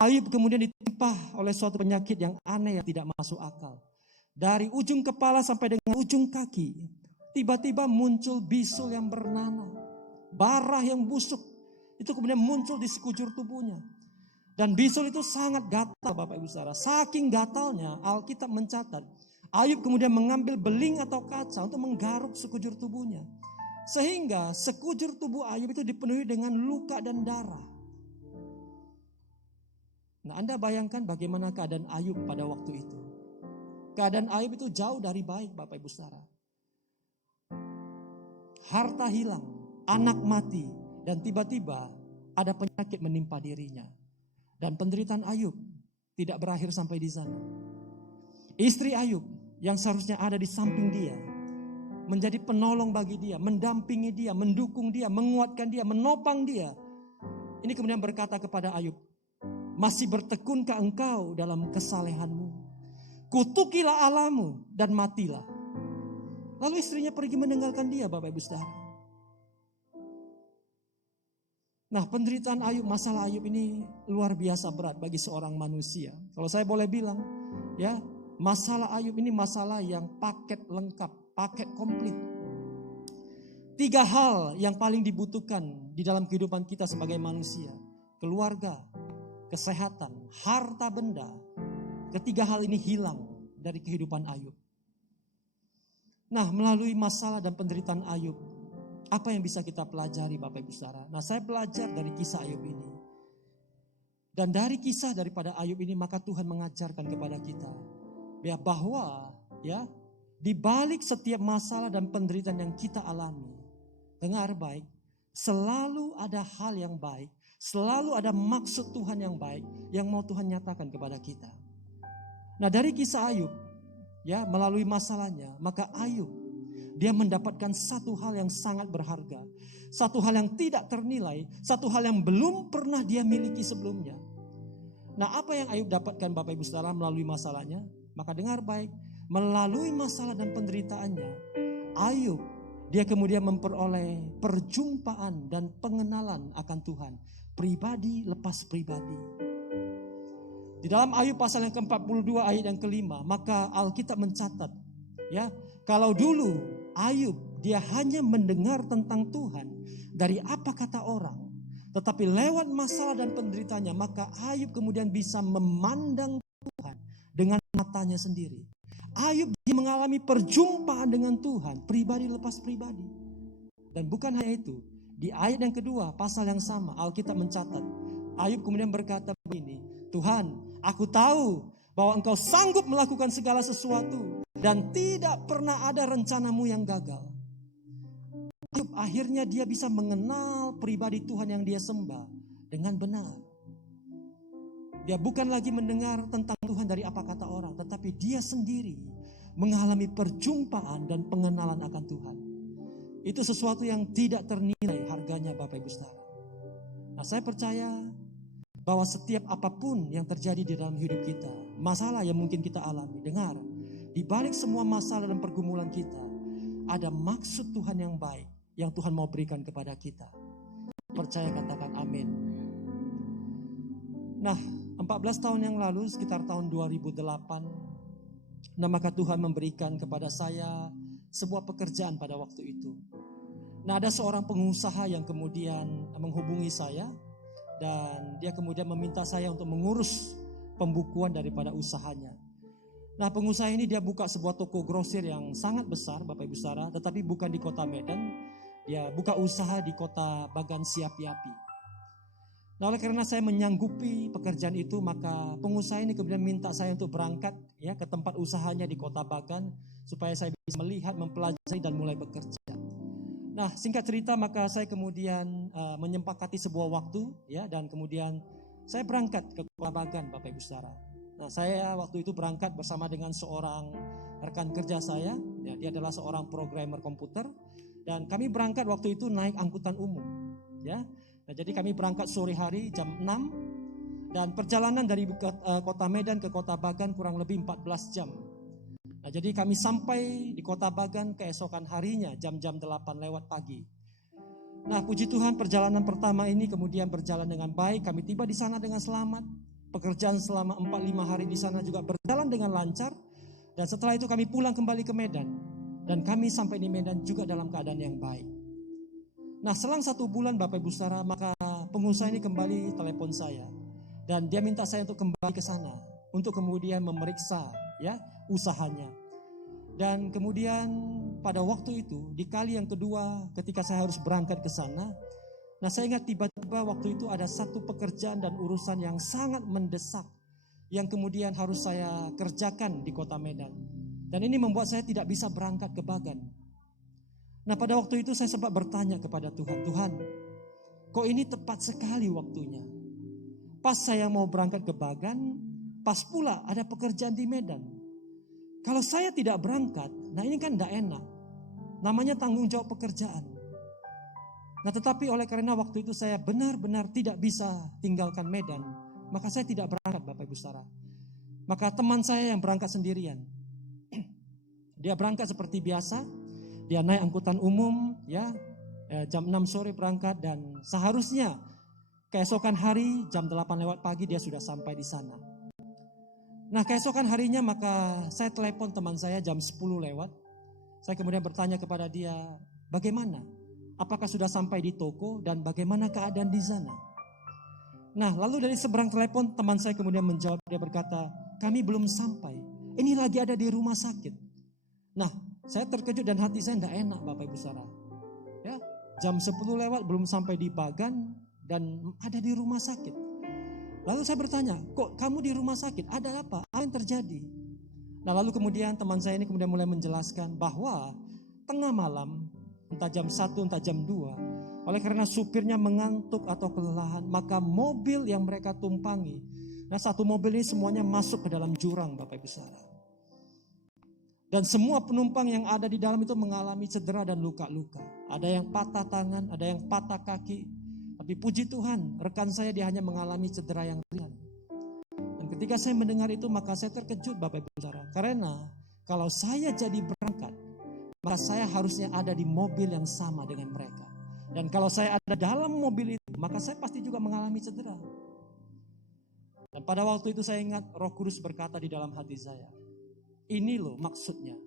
Ayub kemudian ditimpa oleh suatu penyakit yang aneh yang tidak masuk akal. Dari ujung kepala sampai dengan ujung kaki, tiba-tiba muncul bisul yang bernanah, barah yang busuk, itu kemudian muncul di sekujur tubuhnya. Dan bisul itu sangat gatal, Bapak Ibu Saudara. Saking gatalnya, Alkitab mencatat, Ayub kemudian mengambil beling atau kaca untuk menggaruk sekujur tubuhnya. Sehingga sekujur tubuh Ayub itu dipenuhi dengan luka dan darah. Nah, Anda bayangkan bagaimana keadaan Ayub pada waktu itu. Keadaan Ayub itu jauh dari baik, Bapak Ibu Saudara. Harta hilang, anak mati, dan tiba-tiba ada penyakit menimpa dirinya. Dan penderitaan Ayub tidak berakhir sampai di sana. Istri Ayub yang seharusnya ada di samping dia, menjadi penolong bagi dia, mendampingi dia, mendukung dia, menguatkan dia, menopang dia. Ini kemudian berkata kepada Ayub, masih bertekunkah engkau dalam kesalehanmu? Kutukilah Allahmu dan matilah. Lalu istrinya pergi meninggalkan dia, Bapak Ibu Saudara. Nah, penderitaan Ayub, masalah Ayub ini luar biasa berat bagi seorang manusia. Kalau saya boleh bilang, ya, masalah Ayub ini masalah yang paket lengkap, paket komplit. 3 hal yang paling dibutuhkan di dalam kehidupan kita sebagai manusia. Keluarga, kesehatan, harta benda. Ketiga hal ini hilang dari kehidupan Ayub. Nah, melalui masalah dan penderitaan Ayub, apa yang bisa kita pelajari, Bapak Ibu Saudara? Nah, saya belajar dari kisah Ayub ini. Dan dari kisah daripada Ayub ini, maka Tuhan mengajarkan kepada kita ya bahwa ya di balik setiap masalah dan penderitaan yang kita alami, dengar baik, selalu ada hal yang baik, selalu ada maksud Tuhan yang baik yang mau Tuhan nyatakan kepada kita. Nah, dari kisah Ayub ya melalui masalahnya, maka Ayub dia mendapatkan satu hal yang sangat berharga, satu hal yang tidak ternilai, satu hal yang belum pernah dia miliki sebelumnya. Nah, apa yang Ayub dapatkan, Bapak Ibu Saudara, melalui masalahnya? Maka dengar baik, melalui masalah dan penderitaannya, Ayub dia kemudian memperoleh perjumpaan dan pengenalan akan Tuhan, pribadi lepas pribadi. Di dalam Ayub pasal yang ke-42 ayat yang ke-5, maka Alkitab mencatat, ya, kalau dulu Ayub dia hanya mendengar tentang Tuhan dari apa kata orang, tetapi lewat masalah dan penderitaannya, maka Ayub kemudian bisa memandang Tuhan dengan matanya sendiri. Ayub mengalami perjumpaan dengan Tuhan, pribadi lepas pribadi. Dan bukan hanya itu, di ayat yang kedua, pasal yang sama, Alkitab mencatat, Ayub kemudian berkata begini, Tuhan, aku tahu bahwa engkau sanggup melakukan segala sesuatu dan tidak pernah ada rencanamu yang gagal. Ayub akhirnya dia bisa mengenal pribadi Tuhan yang dia sembah dengan benar. Dia bukan lagi mendengar tentang Tuhan dari apa kata orang, tetapi dia sendiri mengalami perjumpaan dan pengenalan akan Tuhan. Itu sesuatu yang tidak ternilai harganya, Bapak Ibu Saudara. Nah, saya percaya bahwa setiap apapun yang terjadi di dalam hidup kita, masalah yang mungkin kita alami, dengar, di balik semua masalah dan pergumulan kita, ada maksud Tuhan yang baik yang Tuhan mau berikan kepada kita. Percaya katakan amin. Nah, 14 tahun yang lalu, sekitar tahun 2008, nah maka Tuhan memberikan kepada saya sebuah pekerjaan pada waktu itu. Nah, ada seorang pengusaha yang kemudian menghubungi saya dan dia kemudian meminta saya untuk mengurus pembukuan daripada usahanya. Nah, pengusaha ini dia buka sebuah toko grosir yang sangat besar, Bapak Ibu Saudara, tetapi bukan di kota Medan. Dia buka usaha di kota Bagan Siapi-Api. Nah, oleh karena saya menyanggupi pekerjaan itu, maka pengusaha ini kemudian minta saya untuk berangkat ya ke tempat usahanya di kota Bagan supaya saya bisa melihat, mempelajari dan mulai bekerja. Nah, singkat cerita maka saya kemudian menyepakati sebuah waktu ya dan kemudian saya berangkat ke kota Bagan, Bapak Ibu Saudara. Nah, saya waktu itu berangkat bersama dengan seorang rekan kerja saya, ya, dia adalah seorang programmer komputer dan kami berangkat waktu itu naik angkutan umum ya. Nah, jadi kami berangkat sore hari jam 6 dan perjalanan dari kota Medan ke kota Bagan kurang lebih 14 jam. Nah, jadi kami sampai di kota Bagan keesokan harinya jam-jam 8 lewat pagi. Nah, puji Tuhan perjalanan pertama ini kemudian berjalan dengan baik. Kami tiba di sana dengan selamat. Pekerjaan selama 4-5 hari di sana juga berjalan dengan lancar. Dan setelah itu kami pulang kembali ke Medan. Dan kami sampai di Medan juga dalam keadaan yang baik. Nah, selang 1 bulan Bapak Ibu Saudara, maka pengusaha ini kembali telepon saya. Dan dia minta saya untuk kembali ke sana. Untuk kemudian memeriksa ya usahanya. Dan kemudian pada waktu itu, di kali yang kedua ketika saya harus berangkat ke sana, nah saya ingat tiba-tiba waktu itu ada satu pekerjaan dan urusan yang sangat mendesak yang kemudian harus saya kerjakan di kota Medan. Dan ini membuat saya tidak bisa berangkat ke Bagan. Nah, pada waktu itu saya sempat bertanya kepada Tuhan, Tuhan, kok ini tepat sekali waktunya? Pas saya mau berangkat ke Bagan, pas pula ada pekerjaan di Medan. Kalau saya tidak berangkat, nah ini kan tidak enak. Namanya tanggung jawab pekerjaan. Nah, tetapi oleh karena waktu itu saya benar-benar tidak bisa tinggalkan Medan, maka saya tidak berangkat, Bapak Ibu Saudara. Maka teman saya yang berangkat sendirian. Dia berangkat seperti biasa, dia naik angkutan umum, ya jam 6 sore berangkat dan seharusnya keesokan hari jam 8 lewat pagi dia sudah sampai di sana. Nah, keesokan harinya maka saya telepon teman saya jam 10 lewat. Saya kemudian bertanya kepada dia, bagaimana? Apakah sudah sampai di toko dan bagaimana keadaan di sana? Nah, lalu dari seberang telepon teman saya kemudian menjawab, dia berkata, kami belum sampai. Ini lagi ada di rumah sakit. Nah, saya terkejut dan hati saya tidak enak, Bapak Ibu Saudara. Ya, jam 10 lewat belum sampai di Bagan dan ada di rumah sakit. Lalu saya bertanya, kok kamu di rumah sakit? Ada apa? Apa yang terjadi? Nah, lalu kemudian teman saya ini kemudian mulai menjelaskan bahwa tengah malam, entah jam 1, entah jam 2, oleh karena supirnya mengantuk atau kelelahan, maka mobil yang mereka tumpangi, nah satu mobil ini semuanya masuk ke dalam jurang, Bapak Ibu Saudara. Dan semua penumpang yang ada di dalam itu mengalami cedera dan luka-luka. Ada yang patah tangan, ada yang patah kaki. Tapi puji Tuhan, rekan saya dia hanya mengalami cedera yang ringan. Dan ketika saya mendengar itu, maka saya terkejut, Bapak Ibu Saudara. Karena kalau saya jadi berangkat, maka saya harusnya ada di mobil yang sama dengan mereka. Dan kalau saya ada dalam mobil itu, maka saya pasti juga mengalami cedera. Dan pada waktu itu saya ingat Roh Kudus berkata di dalam hati saya, ini loh maksudnya.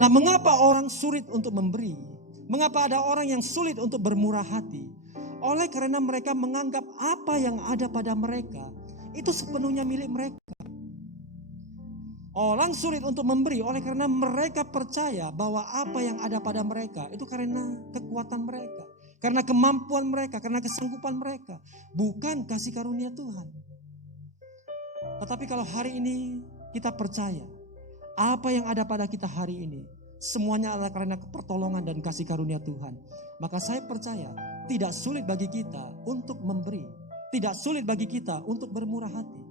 Nah, mengapa orang sulit untuk memberi? Mengapa ada orang yang sulit untuk bermurah hati? Oleh karena mereka menganggap apa yang ada pada mereka itu sepenuhnya milik mereka. Orang sulit untuk memberi oleh karena mereka percaya bahwa apa yang ada pada mereka itu karena kekuatan mereka, karena kemampuan mereka, karena kesanggupan mereka, bukan kasih karunia Tuhan. Tetapi kalau hari ini kita percaya apa yang ada pada kita hari ini semuanya adalah karena pertolongan dan kasih karunia Tuhan, maka saya percaya tidak sulit bagi kita untuk memberi, tidak sulit bagi kita untuk bermurah hati.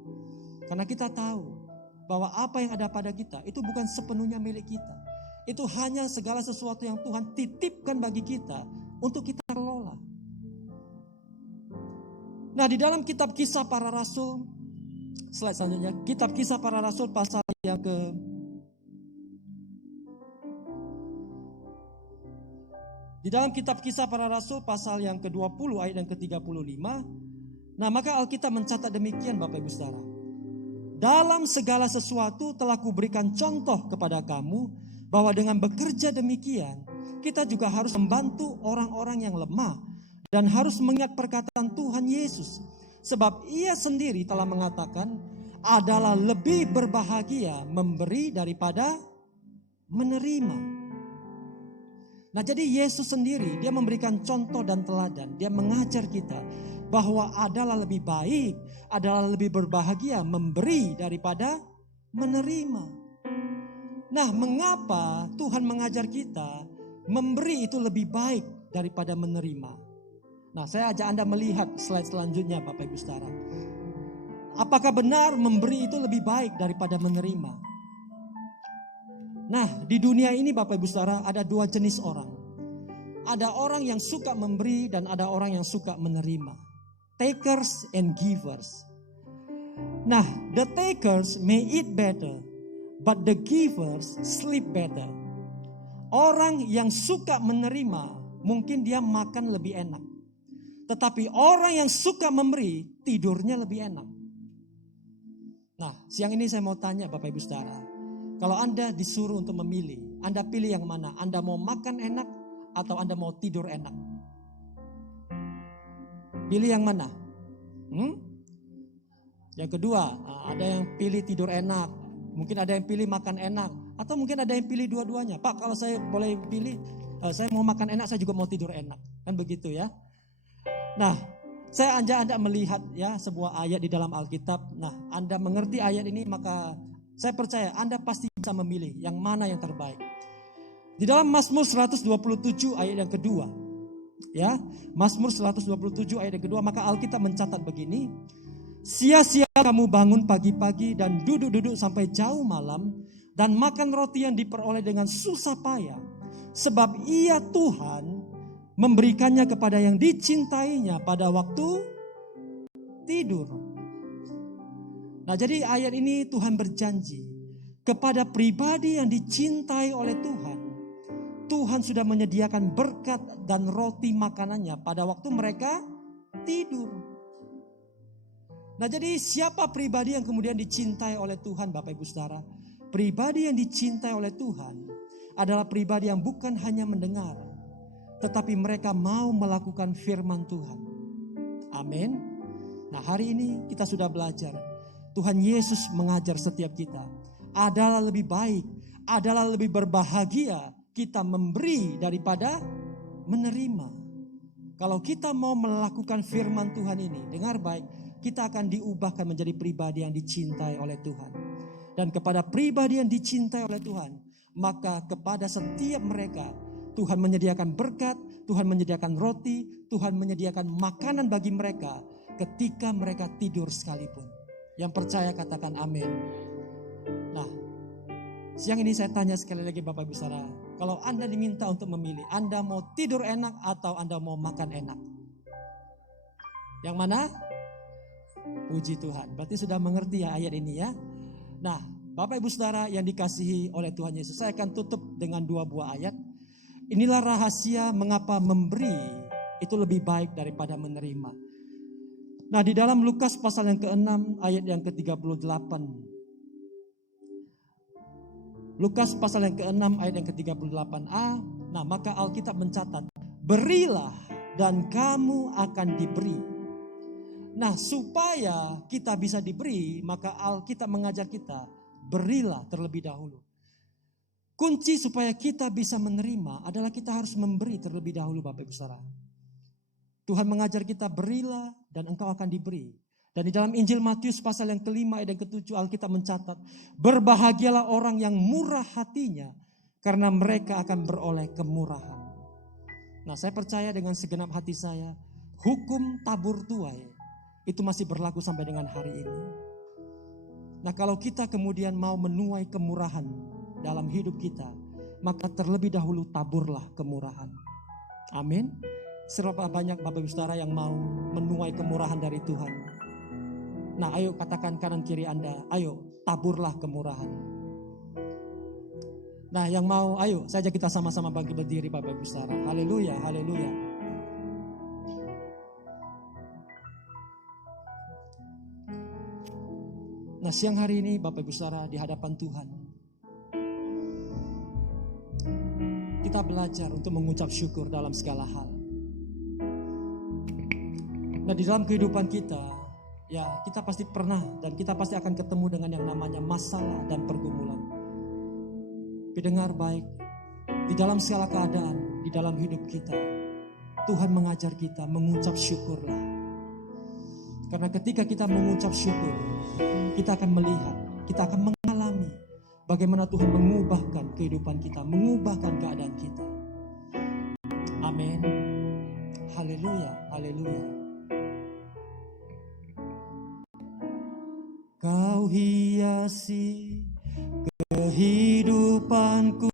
Karena kita tahu bahwa apa yang ada pada kita itu bukan sepenuhnya milik kita. Itu hanya segala sesuatu yang Tuhan titipkan bagi kita untuk kita kelola. Nah, di dalam kitab Kisah Para Rasul, slide selanjutnya, kitab Kisah Para Rasul pasal yang di dalam kitab Kisah Para Rasul pasal yang ke-20 ayat yang ke-35. Nah, maka Alkitab mencatat demikian Bapak Ibu Saudara. Dalam segala sesuatu telah kuberikan contoh kepada kamu bahwa dengan bekerja demikian kita juga harus membantu orang-orang yang lemah dan harus mengingat perkataan Tuhan Yesus. Sebab ia sendiri telah mengatakan adalah lebih berbahagia memberi daripada menerima. Nah, jadi Yesus sendiri dia memberikan contoh dan teladan. Dia mengajar kita bahwa adalah lebih baik, adalah lebih berbahagia memberi daripada menerima. Nah, mengapa Tuhan mengajar kita memberi itu lebih baik daripada menerima? Nah, saya ajak Anda melihat slide selanjutnya Bapak Ibu Saudara. Apakah benar memberi itu lebih baik daripada menerima? Nah, di dunia ini Bapak Ibu Saudara ada dua jenis orang. Ada orang yang suka memberi dan ada orang yang suka menerima. Takers and givers. Nah, the takers may eat better, but the givers sleep better. Orang yang suka menerima, mungkin dia makan lebih enak. Tetapi orang yang suka memberi, tidurnya lebih enak. Nah, siang ini saya mau tanya Bapak Ibu Saudara. Kalau Anda disuruh untuk memilih, Anda pilih yang mana? Anda mau makan enak atau Anda mau tidur enak? Pilih yang mana? Yang kedua, ada yang pilih tidur enak. Mungkin ada yang pilih makan enak. Atau mungkin ada yang pilih dua-duanya. Pak, kalau saya boleh pilih, saya mau makan enak, saya juga mau tidur enak. Kan begitu ya. Nah, saya ajak Anda melihat ya sebuah ayat di dalam Alkitab. Nah, Anda mengerti ayat ini, maka saya percaya Anda pasti bisa memilih yang mana yang terbaik. Di dalam Mazmur 127 ayat yang kedua. Ya, Mazmur 127 ayat yang kedua, maka Alkitab mencatat begini. Sia-sia kamu bangun pagi-pagi dan duduk-duduk sampai jauh malam dan makan roti yang diperoleh dengan susah payah. Sebab ia Tuhan memberikannya kepada yang dicintainya pada waktu tidur. Nah, jadi ayat ini Tuhan berjanji kepada pribadi yang dicintai oleh Tuhan. Tuhan sudah menyediakan berkat dan roti makanannya pada waktu mereka tidur. Nah, jadi siapa pribadi yang kemudian dicintai oleh Tuhan Bapak Ibu Saudara? Pribadi yang dicintai oleh Tuhan adalah pribadi yang bukan hanya mendengar, tetapi mereka mau melakukan firman Tuhan. Amin. Nah, hari ini kita sudah belajar. Tuhan Yesus mengajar setiap kita. Adalah lebih baik, adalah lebih berbahagia kita memberi daripada menerima. Kalau kita mau melakukan firman Tuhan ini, dengar baik, kita akan diubahkan menjadi pribadi yang dicintai oleh Tuhan. Dan kepada pribadi yang dicintai oleh Tuhan, maka kepada setiap mereka, Tuhan menyediakan berkat, Tuhan menyediakan roti, Tuhan menyediakan makanan bagi mereka ketika mereka tidur sekalipun. Yang percaya katakan amin. Nah, siang ini saya tanya sekali lagi Bapak Ibu Saudara. Kalau Anda diminta untuk memilih, Anda mau tidur enak atau Anda mau makan enak? Yang mana? Puji Tuhan. Berarti sudah mengerti ya ayat ini ya. Nah, Bapak Ibu Saudara yang dikasihi oleh Tuhan Yesus, saya akan tutup dengan dua buah ayat. Inilah rahasia mengapa memberi itu lebih baik daripada menerima. Nah, di dalam Lukas pasal yang ke-6 ayat yang ke-38. Lukas pasal yang ke-6 ayat yang ke-38a. Nah, maka Alkitab mencatat, berilah dan kamu akan diberi. Nah, supaya kita bisa diberi, maka Alkitab mengajar kita, berilah terlebih dahulu. Kunci supaya kita bisa menerima adalah kita harus memberi terlebih dahulu, Bapak Ibu Saudara. Tuhan mengajar kita, berilah dan engkau akan diberi. Dan di dalam Injil Matius pasal yang ke-5 ayat yang ke-7 Alkitab mencatat, berbahagialah orang yang murah hatinya karena mereka akan beroleh kemurahan. Nah, saya percaya dengan segenap hati saya, hukum tabur tuai itu masih berlaku sampai dengan hari ini. Nah, kalau kita kemudian mau menuai kemurahan dalam hidup kita, maka terlebih dahulu taburlah kemurahan. Amin. Seberapa banyak Bapak Ibu Saudara yang mau menuai kemurahan dari Tuhan? Nah, ayo katakan kanan kiri Anda, ayo taburlah kemurahan. Nah, yang mau, ayo saja kita sama-sama bangkit berdiri Bapak Ibu Saudara. Haleluya, haleluya. Nah, siang hari ini Bapak Ibu Saudara di hadapan Tuhan, kita belajar untuk mengucap syukur dalam segala hal. Nah, di dalam kehidupan kita, ya kita pasti pernah dan kita pasti akan ketemu dengan yang namanya masalah dan pergumulan. Tapi dengar baik, di dalam segala keadaan, di dalam hidup kita, Tuhan mengajar kita mengucap syukurlah. Karena ketika kita mengucap syukur, kita akan melihat, kita akan mengalami bagaimana Tuhan mengubahkan kehidupan kita, mengubahkan keadaan kita. Amin. Haleluya, haleluya. Kau hiasi kehidupanku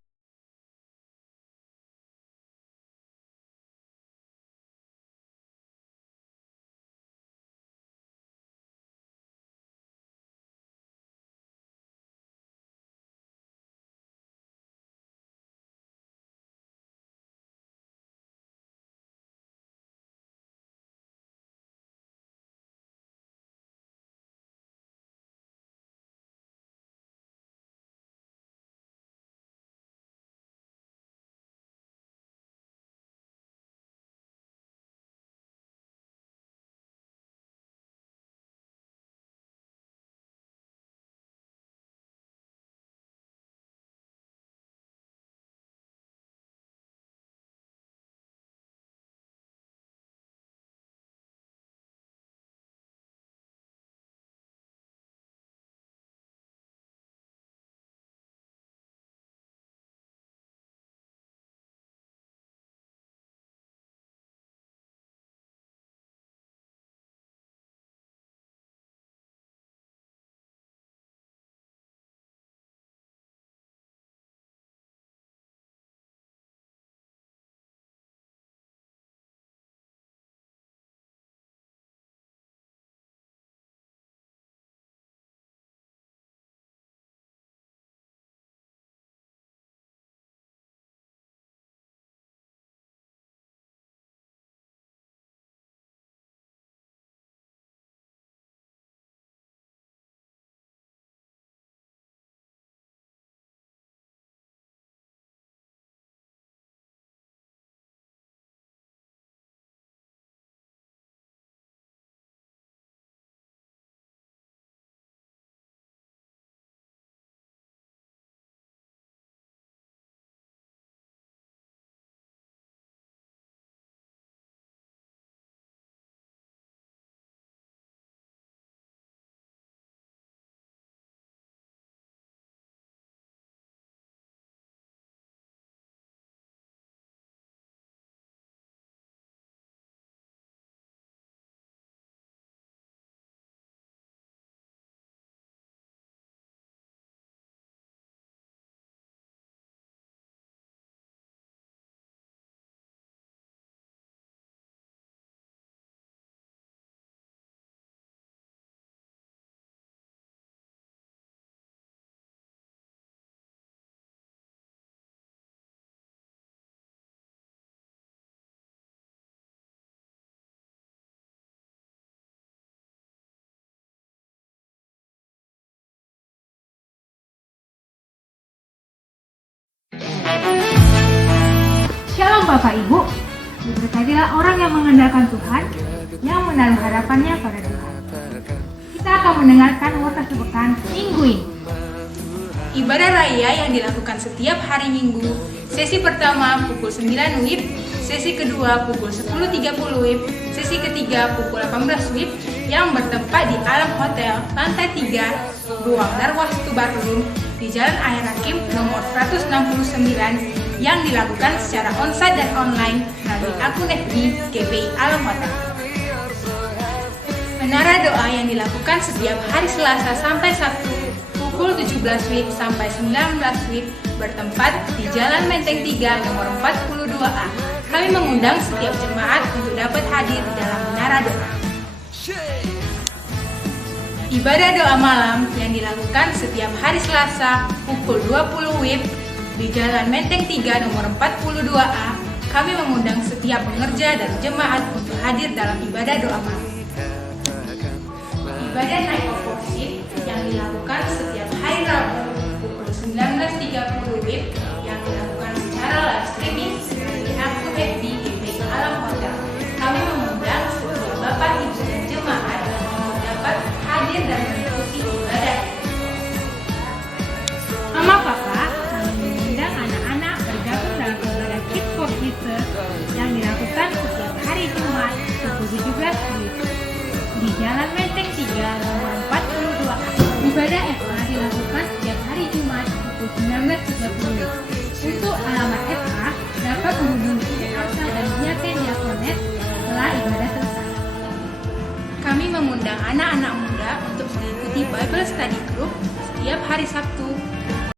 Shalom Bapak Ibu, diberkatilah orang yang mengandalkan Tuhan, yang menaruh harapannya pada Tuhan. Kita akan mendengarkan warta sepekan minggu ini. Ibadah raya yang dilakukan setiap hari Minggu, sesi pertama pukul 9 WIB, sesi kedua pukul 10.30 WIB, sesi ketiga pukul 18 WIB yang bertempat di Alam Hotel, lantai 3, Ruang Darwah Tubarlum, di Jalan Air Hakim nomor 169 yang dilakukan secara onsite dan online melalui akun FB GPI Alam Hotel. Menara doa yang dilakukan setiap hari Selasa sampai Sabtu pukul 17 WIB sampai 19 WIB bertempat di Jalan Menteng 3 nomor 42A. Kami mengundang setiap jemaat untuk dapat hadir di dalam menara doa. Ibadah doa malam yang dilakukan setiap hari Selasa pukul 20 WIB di Jalan Menteng 3 nomor 42A. Kami mengundang setiap pengerja dan jemaat untuk hadir dalam ibadah doa malam. Ibadah naik worship yang dilakukan setiap hari Rabu pukul 19.30 WIB yang dilakukan secara live streaming di akun FB GPI Alam Hotel. Kami mengundang setiap Bapak Ibu dan jemaat untuk dapat hadir dan mengikuti ibadah. Mama Papa, kami mengundang anak-anak bergabung dalam ibadah Kids for Jesus yang dilakukan setiap hari Jumat pukul 17 WIB di Jalan Menteng 3 nomor 42A. Ibadah FA dilakukan setiap hari Jumat pukul 19.30 WIB. Untuk alamat FA dapat menghubungi Ibu Arsa dan Diaken Diakonet setelah ibadah selesai. Kami mengundang anak-anak muda untuk mengikuti Bible Study Group setiap hari Sabtu